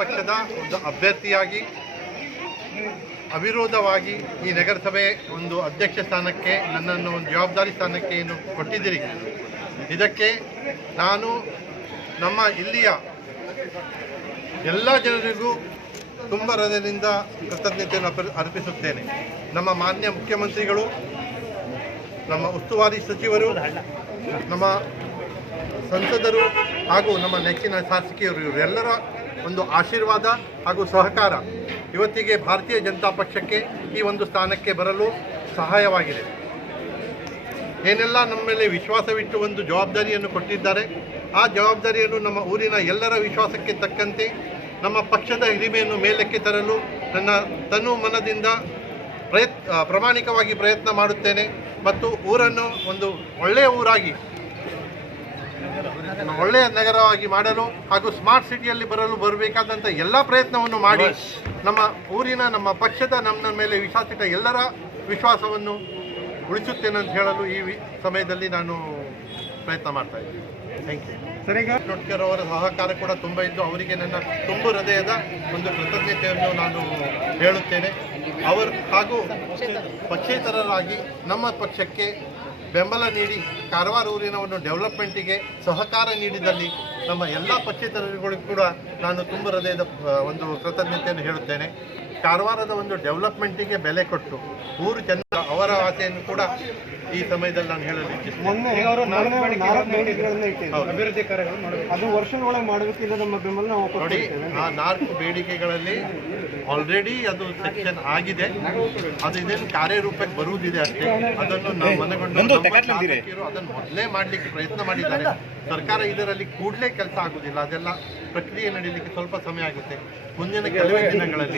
ಪಕ್ಷದ ಒಂದು ಅಭ್ಯರ್ಥಿಯಾಗಿ ಅವಿರೋಧವಾಗಿ ಈ ನಗರಸಭೆ ಒಂದು ಅಧ್ಯಕ್ಷ ಸ್ಥಾನಕ್ಕೆ ನನ್ನನ್ನು ಒಂದು ಜವಾಬ್ದಾರಿ ಸ್ಥಾನಕ್ಕೆ ಏನು ಕೊಟ್ಟಿದ್ದೀರಿ, ಇದಕ್ಕೆ ನಾನು ನಮ್ಮ ಇಲ್ಲಿಯ ಎಲ್ಲ ಜನರಿಗೂ ತುಂಬ ಹೃದಯದಿಂದ ಕೃತಜ್ಞತೆಯನ್ನು ಅರ್ಪಿಸುತ್ತೇನೆ. ನಮ್ಮ ಮಾನ್ಯ ಮುಖ್ಯಮಂತ್ರಿಗಳು, ನಮ್ಮ ಉಸ್ತುವಾರಿ ಸಚಿವರು, ನಮ್ಮ ಸಂಸದರು ಹಾಗೂ ನಮ್ಮ ನೆಚ್ಚಿನ ಶಾಸಕಿಯರು ಇವರೆಲ್ಲರ ಒಂದು ಆಶೀರ್ವಾದ ಹಾಗೂ ಸಹಕಾರ ಇವತ್ತಿಗೆ ಭಾರತೀಯ ಜನತಾ ಪಕ್ಷಕ್ಕೆ ಈ ಒಂದು ಸ್ಥಾನಕ್ಕೆ ಬರಲು ಸಹಾಯವಾಗಿದೆ. ಏನೆಲ್ಲ ನಮ್ಮ ಮೇಲೆ ವಿಶ್ವಾಸವಿಟ್ಟು ಒಂದು ಜವಾಬ್ದಾರಿಯನ್ನು ಕೊಟ್ಟಿದ್ದಾರೆ, ಆ ಜವಾಬ್ದಾರಿಯನ್ನು ನಮ್ಮ ಊರಿನ ಎಲ್ಲರ ವಿಶ್ವಾಸಕ್ಕೆ ತಕ್ಕಂತೆ ನಮ್ಮ ಪಕ್ಷದ ಹಿರಿಮೆಯನ್ನು ಮೇಲಕ್ಕೆ ತರಲು ನನ್ನ ತನು ಮನದಿಂದ ಪ್ರಾಮಾಣಿಕವಾಗಿ ಪ್ರಯತ್ನ ಮಾಡುತ್ತೇನೆ ಮತ್ತು ಊರನ್ನು ಒಂದು ಒಳ್ಳೆಯ ಊರಾಗಿ, ಒಳ್ಳೆಯ ನಗರವಾಗಿ ಮಾಡಲು ಹಾಗೂ ಸ್ಮಾರ್ಟ್ ಸಿಟಿಯಲ್ಲಿ ಬರಬೇಕಾದಂಥ ಎಲ್ಲ ಪ್ರಯತ್ನವನ್ನು ಮಾಡಿ ನಮ್ಮ ಊರಿನ, ನಮ್ಮ ಪಕ್ಷದ, ನಮ್ಮ ಮೇಲೆ ವಿಶ್ವಾಸಿಟ್ಟ ಎಲ್ಲರ ವಿಶ್ವಾಸವನ್ನು ಉಳಿಸುತ್ತೇನೆ ಅಂತ ಹೇಳಲು ಈ ಸಮಯದಲ್ಲಿ ನಾನು ಪ್ರಯತ್ನ ಮಾಡ್ತಾ ಇದ್ದೀನಿ. Thank you. ಟೊಟ್ಕರ್ ಅವರ ಸಹಕಾರ ಕೂಡ ತುಂಬ ಇದ್ದು ಅವರಿಗೆ ನನ್ನ ತುಂಬ ಹೃದಯದ ಒಂದು ಕೃತಜ್ಞತೆಯನ್ನು ನಾನು ಹೇಳುತ್ತೇನೆ. ಅವರು ಹಾಗೂ ಪಕ್ಷೇತರರಾಗಿ ನಮ್ಮ ಪಕ್ಷಕ್ಕೆ ಬೆಂಬಲ ನೀಡಿ ಕಾರವಾರ ಊರಿನ ಒಂದು ಡೆವಲಪ್ಮೆಂಟಿಗೆ ಸಹಕಾರ ನೀಡಿದಲ್ಲಿ ನಮ್ಮ ಎಲ್ಲ ಪಕ್ಷೇತರರಿಗೂ ಕೂಡ ನಾನು ತುಂಬ ಹೃದಯದ ಒಂದು ಕೃತಜ್ಞತೆಯನ್ನು ಹೇಳುತ್ತೇನೆ. ಕಾರವಾರದ ಒಂದು ಡೆವಲಪ್ಮೆಂಟಿಗೆ ಬೆಲೆ ಕೊಟ್ಟು ಊರು ಚೆನ್ನ ಅವರ ಆಸೆಯನ್ನು ಕೂಡ ಈ ಸಮಯದಲ್ಲಿ ನಾನು ಹೇಳಲು ಅಭಿವೃದ್ಧಿ ಕಾರ್ಯಗಳು ಅದು ವರ್ಷದೊಳಗೆ ಮಾಡಬೇಕಿಲ್ಲ ನಮ್ಮ ಬೆಂಬಲ ನೋಡಿ. ಆ 4 ಬೇಡಿಕೆಗಳಲ್ಲಿ ಆಲ್ರೆಡಿ ಅದು ಸೆಕ್ಷನ್ ಆಗಿದೆ, ಅದು ಇದೇನು ಕಾರ್ಯರೂಪಕ್ಕೆ ಬರುವುದಿದೆ ಅಷ್ಟೇ. ಅದನ್ನು ನಾವು ಮನಗೊಂಡು ಅದನ್ನು ಮೊದಲೇ ಮಾಡಲಿಕ್ಕೆ ಪ್ರಯತ್ನ ಮಾಡಿದ್ದಾರೆ. ಸರ್ಕಾರ ಇದರಲ್ಲಿ ಕೂಡಲೇ ಕೆಲಸ ಆಗುವುದಿಲ್ಲ, ಅದೆಲ್ಲ ಪ್ರಕ್ರಿಯೆ ನಡೀಲಿಕ್ಕೆ ಸ್ವಲ್ಪ ಸಮಯ ಆಗುತ್ತೆ. ಮುಂದಿನ ಕೆಲವೇ ದಿನಗಳಲ್ಲಿ